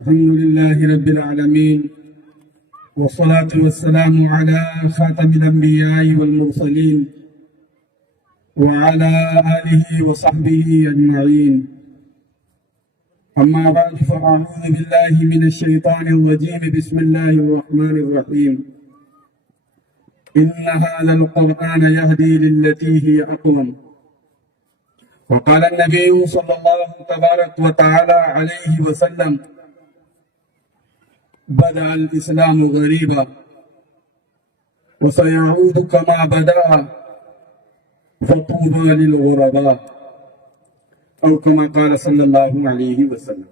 الحمد لله رب العالمين والصلاة والسلام على خاتم الأنبياء والمرسلين وعلى آله وصحبه أجمعين. أما بعد فأعوذ بالله من الشيطان الرجيم. بسم الله الرحمن الرحيم. إن هذا القرآن يهدي للتي هي أقوم. وقال النبي صلى الله تبارك وتعالى عليه وسلم: بدأ الإسلام غريبا وسيعود كما بدأ فطوبى للغرباء، أو كما قال صلی اللہ علیہ وسلم.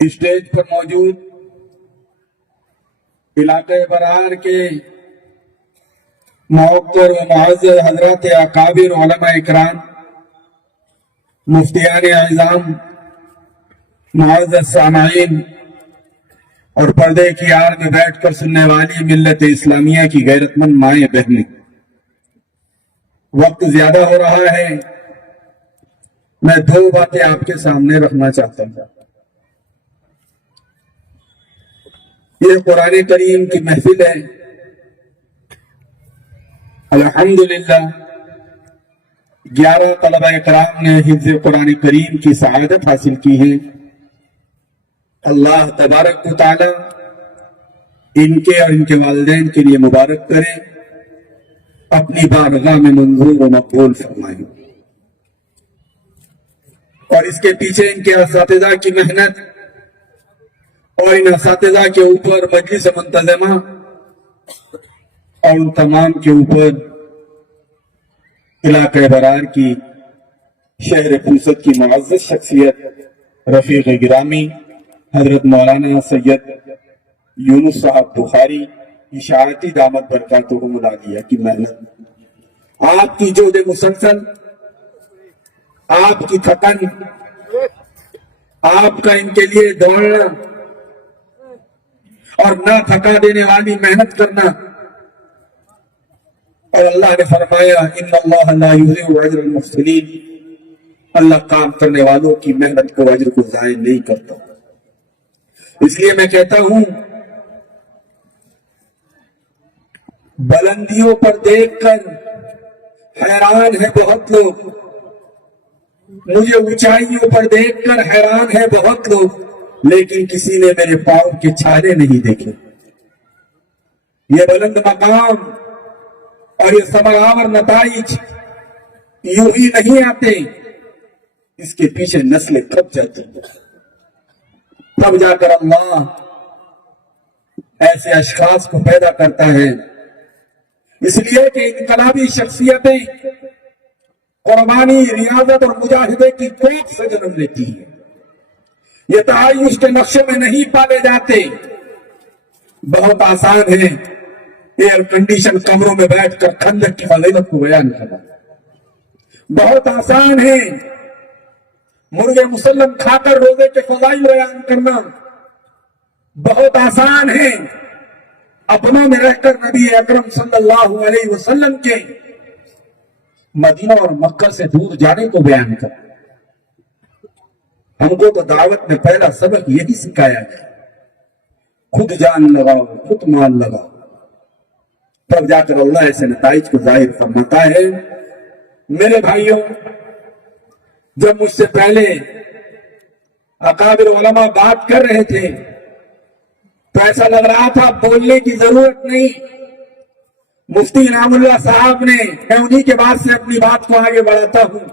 اسٹیج پر موجود علاقہ برار کے موقر و معزز حضرات اکابر علماء اکرام، مفتیان اعظام، معزز سامعین اور پردے کی آڑ میں بیٹھ کر سننے والی ملت اسلامیہ کی غیرت مند مائیں بہنیں، وقت زیادہ ہو رہا ہے. میں دو باتیں آپ کے سامنے رکھنا چاہتا ہوں. یہ قرآن کریم کی محفل ہے. الحمدللہ 11 طلبہ اکرام نے حفظ قرآن کریم کی سعادت حاصل کی ہے. اللہ تبارک و تعالی ان کے اور ان کے والدین کے لیے مبارک کرے، اپنی بارگاہ میں منظور و مقبول فرمائے. اور اس کے پیچھے ان کے اساتذہ کی محنت اور ان اساتذہ کے اوپر مجلس منتظمہ اور ان تمام کے اوپر علاقہ برار کی شہر پوست کی معزز شخصیت رفیق گرامی حضرت مولانا سید یونس صاحب بخاری اشاعتی دامت برکاتہم العالیہ کی محنت، آپ کی جہد مسلسل، آپ کی تھکن، آپ کا ان کے لیے دوڑنا اور نہ تھکا دینے والی محنت کرنا. اور اللہ نے فرمایا ان اللہ لا یضیع اجر المحسنین، اللہ کام کرنے والوں کی محنت کو اجر کو ضائع نہیں کرتا. اس لیے میں کہتا ہوں بلندیوں پر دیکھ کر حیران ہے بہت لوگ، مجھے اونچائیوں پر دیکھ کر حیران ہے بہت لوگ، لیکن کسی نے میرے پاؤں کے چھالے نہیں دیکھے. یہ بلند مقام اور یہ ثمرآور نتائج یوں ہی نہیں آتے، اس کے پیچھے نسلیں کب جاتی ہیں، تب جا کر اللہ ایسے اشخاص کو پیدا کرتا ہے. اس لیے کہ انقلابی شخصیتیں قربانی، ریاضت اور مجاہدے کی کوکھ سے جنم لیتی ہیں. یہ تعایش کے نقشے میں نہیں پالے جاتے. بہت آسان ہے ایئر کنڈیشن کمروں میں بیٹھ کر خندق کی فضیلت کو بیان کرنا، بہت آسان ہے مرغے مسلم کھا کر روزے کے فضائل بیان کرنا، بہت آسان ہے اپنوں میں رہ کر نبی اکرم صلی اللہ علیہ وسلم کے مدینہ اور مکہ سے دور جانے کو بیان کرنا. ہم کو تو دعوت میں پہلا سبق یہی سکھایا گیا، خود جان لگاؤ، خود مال لگاؤ، تب جا کر اللہ ایسے نتائج کو ظاہر فرماتا ہے. میرے بھائیوں، جب مجھ سے پہلے اکابر علماء بات کر رہے تھے تو ایسا لگ رہا تھا بولنے کی ضرورت نہیں. مفتی انعام اللہ صاحب نے، میں انہی کے بعد سے اپنی بات کو آگے بڑھاتا ہوں،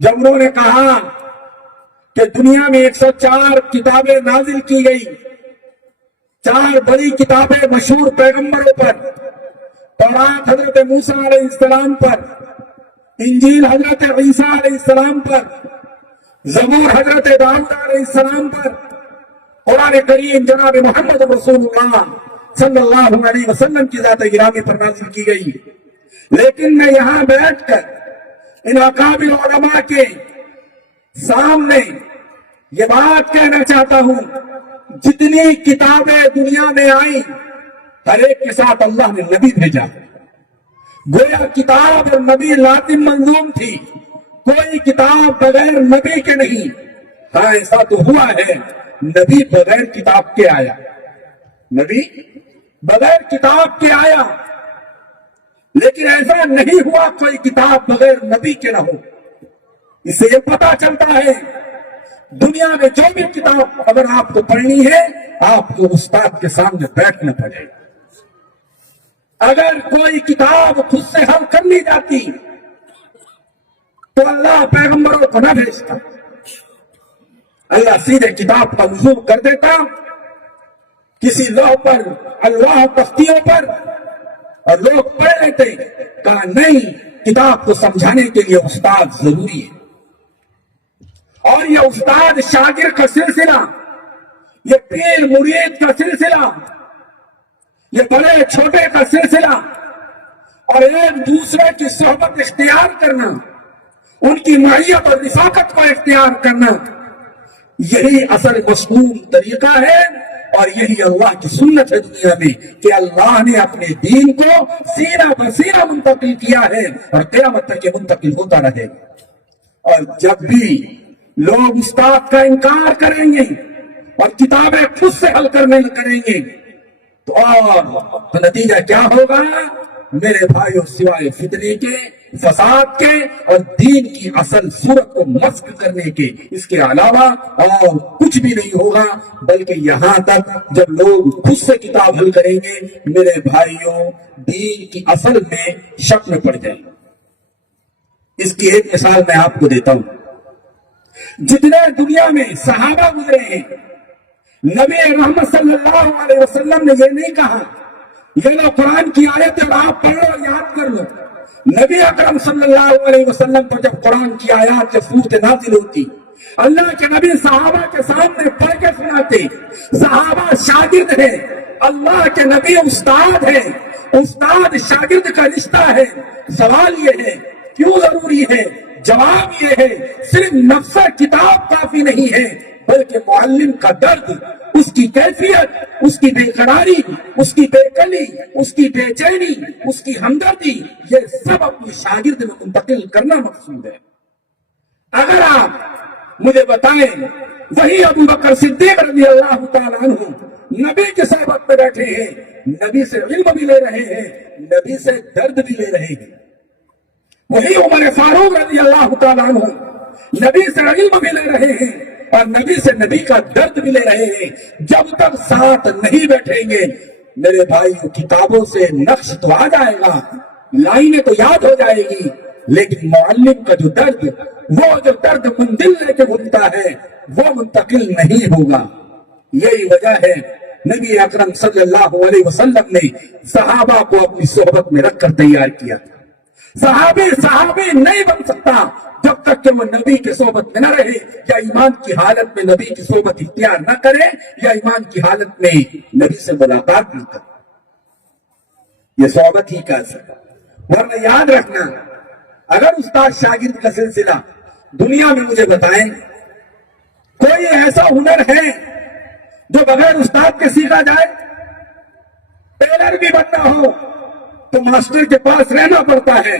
جب انہوں نے کہا کہ دنیا میں 104 کتابیں نازل کی گئی، 4 بڑی کتابیں مشہور پیغمبروں پر، تورات حضرت موسیٰ علیہ السلام پر، انجیل حضرت عیسیٰ علیہ السلام پر، زبور حضرت داؤد علیہ السلام پر، قرآن کریم جناب محمد رسول اللہ صلی اللہ علیہ وسلم کی ذات گرامی پر نازل کی گئی. لیکن میں یہاں بیٹھ کر ان اکابر علماء کے سامنے یہ بات کہنا چاہتا ہوں، جتنی کتابیں دنیا میں آئیں ہر ایک کے ساتھ اللہ نے نبی بھیجا. گویا کتاب اور نبی لازم منظوم تھی. کوئی کتاب بغیر نبی کے نہیں. ہاں ایسا تو ہوا ہے نبی بغیر کتاب کے آیا, نبی بغیر کتاب کے آیا, لیکن ایسا نہیں ہوا کوئی کتاب بغیر نبی کے نہ ہو. اس سے یہ پتا چلتا ہے دنیا میں جو بھی کتاب اگر آپ کو پڑھنی ہے آپ کو استاد کے سامنے بیٹھنا پڑے گا. اگر کوئی کتاب خود سے حل کر لی جاتی تو اللہ پیغمبروں کو نہ بھیجتا, اللہ سیدھے کتاب کا نزول کر دیتا کسی لوح پر, الواح تختیوں پر, اور لوگ پڑھ لیتے. کہا نہیں, کتاب کو سمجھانے کے لیے استاد ضروری ہے. اور یہ استاد شاگرد کا سلسلہ, یہ پیر مرید کا سلسلہ, یہ بڑے چھوٹے کا سلسلہ, اور ایک دوسرے کی صحبت اختیار کرنا, ان کی معیت اور رفاقت کو اختیار کرنا, یہی اصل مصنون طریقہ ہے. اور یہی اللہ کی سنت ہے دنیا میں کہ اللہ نے اپنے دین کو سینہ بسینہ منتقل کیا ہے اور قیامت تک یہ منتقل ہوتا رہے گا. اور جب بھی لوگ استاد کا انکار کریں گے اور کتابیں خود سے حل کرنے کریں گے تو نتیجہ کیا ہوگا میرے بھائیوں؟ سوائے فتنے کے, فساد کے اور دین کی اصل صورت کو مسخ کرنے کے اس کے علاوہ اور کچھ بھی نہیں ہوگا. بلکہ یہاں تک جب لوگ خود سے کتاب حل کریں گے میرے بھائیوں دین کی اصل میں شک میں پڑ جائیں گے. اس کی ایک مثال میں آپ کو دیتا ہوں. جتنے دنیا میں صحابہ گزرے ہیں, نبی رحمت صلی اللہ علیہ وسلم نے یہ نہیں کہا یہ لو قرآن کی آیت اور آپ پڑھ لو یاد کر لو. نبی اکرم صلی اللہ علیہ وسلم پر جب قرآن کی آیات یا سورت نازل ہوتی اللہ کے نبی صحابہ کے سامنے پڑھ کے سناتے. صحابہ شاگرد ہیں, اللہ کے نبی استاد ہیں, استاد شاگرد کا رشتہ ہے. سوال یہ ہے کیوں ضروری ہے؟ جواب یہ ہے صرف نفس کتاب کافی نہیں ہے بلکہ معلم کا درد, اس کی کیفیت, اس کی بے قراری, اس کی بے کلی, اس کی بے چینی, اس کی ہمدردی, یہ سب اپنی شاگرد میں منتقل کرنا مقصود ہے. اگر آپ مجھے بتائیں وہی ابو بکر صدیق رضی اللہ تعالیٰ عنہ نبی کے صحبت پہ بیٹھے ہیں, نبی سے علم بھی لے رہے ہیں, نبی سے درد بھی لے رہے ہیں. وہی عمر فاروق رضی اللہ تعالیٰ عنہ نبی سے علم بھی لے رہے ہیں اور نبی سے نبی کا درد بھی لے رہے ہیں. جب تک ساتھ نہیں بیٹھیں گے میرے بھائی کتابوں سے نقش تو آ جائے گا, لائنیں تو یاد ہو جائے گی, لیکن معلم کا جو درد, وہ جو درد منزل لے کے گھومتا ہے وہ منتقل نہیں ہوگا. یہی وجہ ہے نبی اکرم صلی اللہ علیہ وسلم نے صحابہ کو اپنی صحبت میں رکھ کر تیار کیا تھا. صحابی نہیں بن سکتا جب تک کہ وہ نبی کی صحبت میں نہ رہے, یا ایمان کی حالت میں نبی کی صحبت اختیار نہ کرے, یا ایمان کی حالت میں نبی سے ملاقات نہ کرے. یہ صحبت ہی کا اثر. ورنہ یاد رکھنا اگر استاد شاگرد کا سلسلہ دنیا میں مجھے بتائیں کوئی ایسا ہنر ہے جو بغیر استاد کے سیکھا جائے؟ ٹیلر بھی بننا ہو تو ماسٹر کے پاس رہنا پڑتا ہے,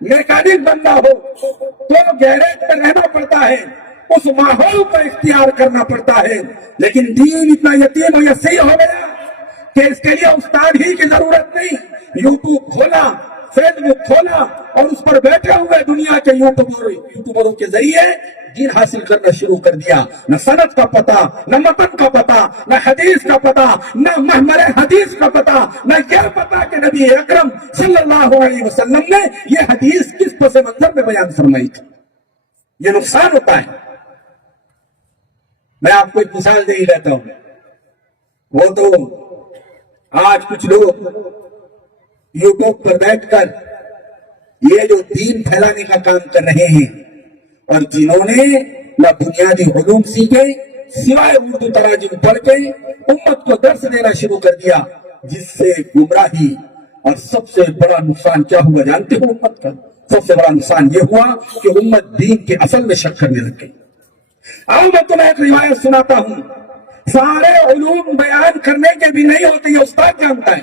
میکینک بننا ہو تو گیریج میں رہنا پڑتا ہے, اس ماحول کو اختیار کرنا پڑتا ہے. لیکن دین اتنا یتیم و یسیر ہو گیا کہ اس کے لیے استاد ہی کی ضرورت نہیں. یوٹیوب کھولا, فیس بک کھولا اور اس پر بیٹھے ہوئے دنیا کے یوٹیوبروں کے ذریعے دین حاصل کرنا شروع کر دیا. نہ سند کا پتا, نہ متن کا پتا, نہ حدیث کا پتا, نہ محمل حدیث کا پتا, نہ یہ پتا کہ نبی اکرم صلی اللہ علیہ وسلم نے یہ حدیث کس پس منظر میں بیان فرمائی تھی. یہ نقصان ہوتا ہے. میں آپ کو ایک مثال دے ہی رہتا ہوں. وہ تو آج کچھ لوگ یوٹیوب پر بیٹھ کر یہ جو دین پھیلانے کا کام کر رہے ہیں اور جنہوں نے نہ بنیادی علوم سیکھے سوائے اردو تراجم پڑھ کے امت کو درس دینا شروع کر دیا, جس سے گمراہی اور سب سے بڑا نقصان کیا ہوا جانتے ہو؟ امت کا سب سے بڑا نقصان یہ ہوا کہ امت دین کے اصل میں شک کرنے لگ گئی. آؤ میں تمہیں ایک روایت سناتا ہوں. سارے علوم بیان کرنے کے بھی نہیں ہوتے, یہ استاد جانتا ہے.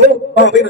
2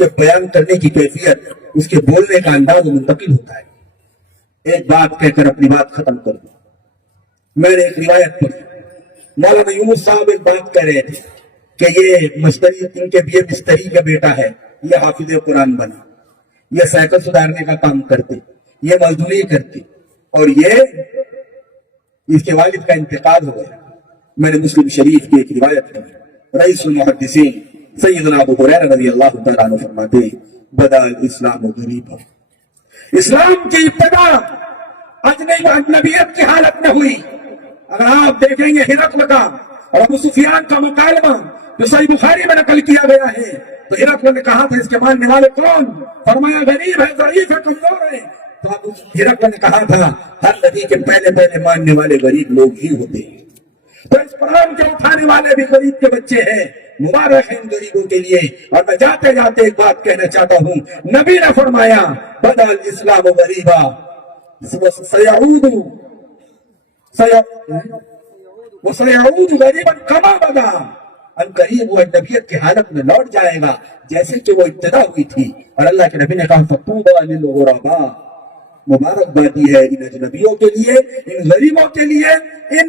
کہ بیان کرنے کی کیفیت اس کے بولنے کا انداز منتقل ہوتا ہے. ایک بات کہہ کر اپنی بات ختم کر دوں. میں نے ایک روایت پڑھی, مولانا یونس صاحب ایک بات کہہ رہے تھے کہ یہ مشتری, ان کے بھی مستری کا بیٹا ہے, یہ حافظ قرآن بنا, یہ سائیکل سدھارنے کا کام کرتے, یہ مزدوری کرتے, اور یہ اس کے والد کا انتقال ہو گیا. میں نے مسلم شریف کی ایک روایت پڑھی, رئیس المحدثین سیدنا ابو ہریرہ رضی اللہ تعالیٰ عنہ فرماتے بدا الاسلام غریبا, اسلام کی ابتدا اجنبیت کی حالت میں ہوئی. اگر آپ دیکھیں گے ہرقل کا اور ابو سفیان کا مکالمہ جو صحیح بخاری میں نقل کیا گیا ہے, تو ہرقل نے کہا تھا اس کے ماننے والے کون؟ فرمایا غریب ہے, ضعیف ہے, کمزور ہے. تو ابو ہرقل نے کہا تھا ہر نبی کے پہلے ماننے والے غریب لوگ ہی ہوتے ہیں. تو اس قرآن کے اٹھانے والے بھی غریب کے بچے ہیں. مبارک ہیں ان غریبوں کے لیے. اور میں جاتے جاتے ایک بات کہنا چاہتا ہوں, نبی نے فرمایا بدا الاسلام غریبا سیعود غریبا کما بدا, القریب وہ نبیت کی حالت میں لوٹ جائے گا جیسے کہ وہ ابتدا ہوئی تھی. اور اللہ کے نبی نے کہا فطوبى للغرباء, مبارکبادی ہے ان اجنبیوں کے لیے, ان غریبوں کے لیے, ان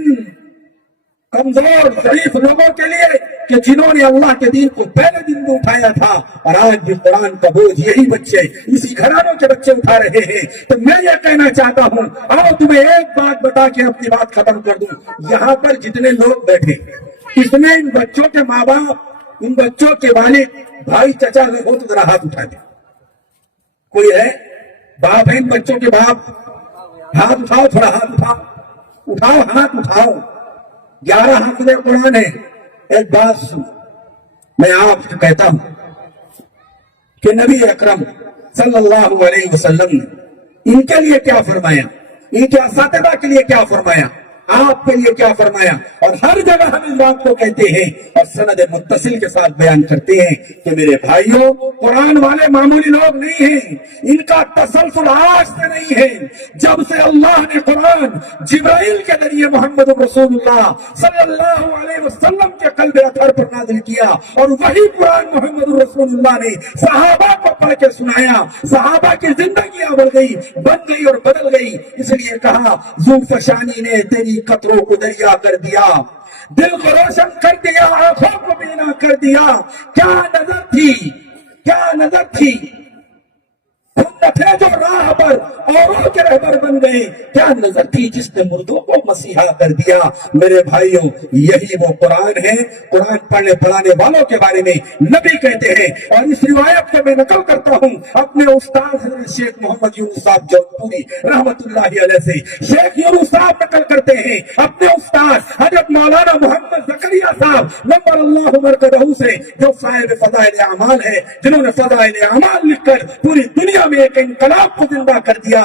کمزور ضعیف لوگوں کے لیے کہ جنہوں نے اللہ کے دین کو پہلے دن میں اٹھایا تھا. اور آج بھی قرآن کا بوجھ یہی بچے, اسی گھرانوں کے بچے اٹھا رہے ہیں. تو میں یہ کہنا چاہتا ہوں, آؤ تمہیں ایک بات بتا کے اپنی بات ختم کر دوں. یہاں پر جتنے لوگ بیٹھے, اس میں ان بچوں کے ماں باپ, ان بچوں کے والد, بھائی, چچا ہو تو ذرا ہاتھ اٹھا دیں. کوئی ہے باپ ہے ان بچوں کے باپ؟ ہاتھ اٹھاؤ, تھوڑا ہاتھ اٹھاؤ, ہاتھ اٹھاؤ. 11 حافظ قرآن ہے. ایک بات سن, میں آپ کو کہتا ہوں کہ نبی اکرم صلی اللہ علیہ وسلم نے ان کے لیے کیا فرمایا, ان کے اساتذہ کے لیے کیا فرمایا, آپ کے لیے کیا فرمایا. اور ہر جگہ ہم اس بات کو کہتے ہیں اور سند متصل کے ساتھ بیان کرتے ہیں کہ میرے بھائیوں, قرآن والے معمولی لوگ نہیں ہیں. ان کا تسلسل آج سے نہیں ہے. جب سے اللہ نے قرآن جبرائیل کے ذریعے محمد رسول اللہ صلی اللہ علیہ وسلم کے قلب اطہر پر نازل کیا, اور وہی قرآن محمد رسول اللہ نے صحابہ کو پڑھ کے سنایا, صحابہ کی زندگیاں بڑھ گئی, بن گئی اور بدل گئی. اس لیے کہا ذوالفشانی نے تیری قطروں کو دریا کر دیا, دل کو روشن کر دیا, آنکھوں کو بینا کر دیا. کیا نظر تھی, کیا نظر تھی, تھے جو راہ پر اوروں کے رہبر بن گئے. کیا نظر تھی جس نے مردوں کو مسیحا کر دیا. میرے بھائیوں, یہی وہ قرآن ہے. قرآن پڑھنے پڑھانے والوں کے بارے میں نبی کہتے ہیں. اور اس روایت کو میں نقل کرتا ہوں اپنے استاد حضرت شیخ محمد یونس صاحب جونپوری رحمت اللہ علیہ سے. شیخ یونس صاحب نقل کرتے ہیں اپنے استاد حضرت مولانا محمد زکریا صاحب نور اللہ مرکزہ سے, جو صاحب فضائل اعمال ہے, جنہوں نے فضائل اعمال لکھ کر پوری دنیا میں ایک انقلاب کو زندہ کر دیا.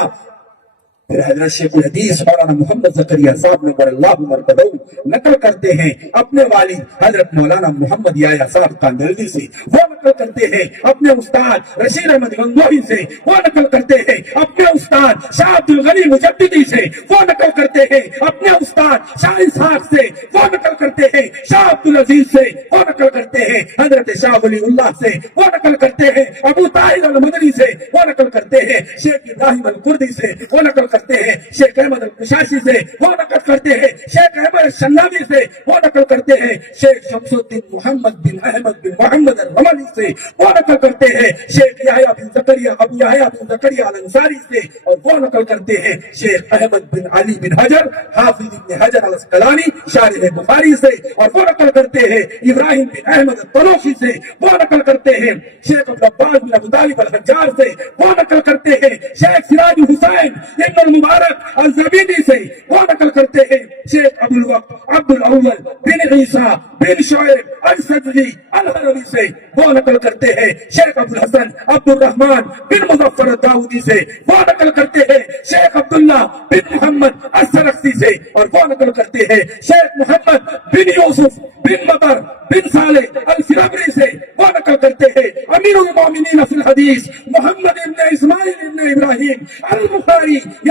پھر حضرت شیخ الحدیث مولانا محمد زکریا صاحب نے بر اللہ مرتبہ نقل کرتے ہیں اپنے والد حضرت مولانا محمد یحییٰ صاحب کاندھلوی سے, وہ نقل کرتے ہیں اپنے استاد رشید احمد گنگوہی سے, وہ نقل کرتے ہیں اپنے استاد شاہ عبد الغنی مجددی سے, وہ نقل کرتے ہیں اپنے استاد شاہ اسحاق سے, وہ نقل کرتے ہیں شاہ عبد العزیز سے, وہ نقل کرتے ہیں حضرت شاہ ولی اللہ سے, وہ نقل کرتے ہیں ابو طاہر المدنی سے, وہ نقل کرتے ہیں شیخ ابراہیم القردی سے, وہ نقل کرتے ہیں شیخ احمد القشاشی سے, وہ نقل کرتے ہیں شیخ احمد شنابی سے, وہ نقل کرتے ہیں شیخ شمس الدین محمد بن احمد بن محمد الرملی سے, وہ نقل کرتے ہیں شیخ یحییٰ بن زکریا ابو یحییٰ بن زکریا الانصاری سے, اور وہ نقل کرتے ہیں شیخ احمد بن علی بن حجر حافظ ابن حجر الاسقلانی شارح بخاری سے, اور وہ نقل کرتے ہیں ابراہیم بن احمد الطلوسی سے, وہ نقل کرتے ہیں شیخ عبدالعباس بن ابو طالب الحجار سے, وہ نقل کرتے ہیں شیخ سراج حسین ابن المبارک الزبیدی سے, وہ نقل کرتے ہیں شیخ ابو الوقت عبد الاول بن عیسیٰ بن شعیب السجلی الحلبی سے, وہ نقل کرتے ہیں شیخ عبد الحسن عبد الرحمن بن مظفر الداؤدی سے, وہ نقل کرتے ہیں شیخ عبداللہ بن محمد السرخسی سے, اور وہ نقل کرتے ہیں شیخ محمد بن یوسف بن مطر بن صالح الفرابری سے, وہ نقل کرتے ہیں امیر المومنین فی الحدیث محمد ابن اسماعیل ابن ابراہیم البخاری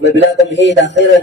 وبلا تمهيد أخيرا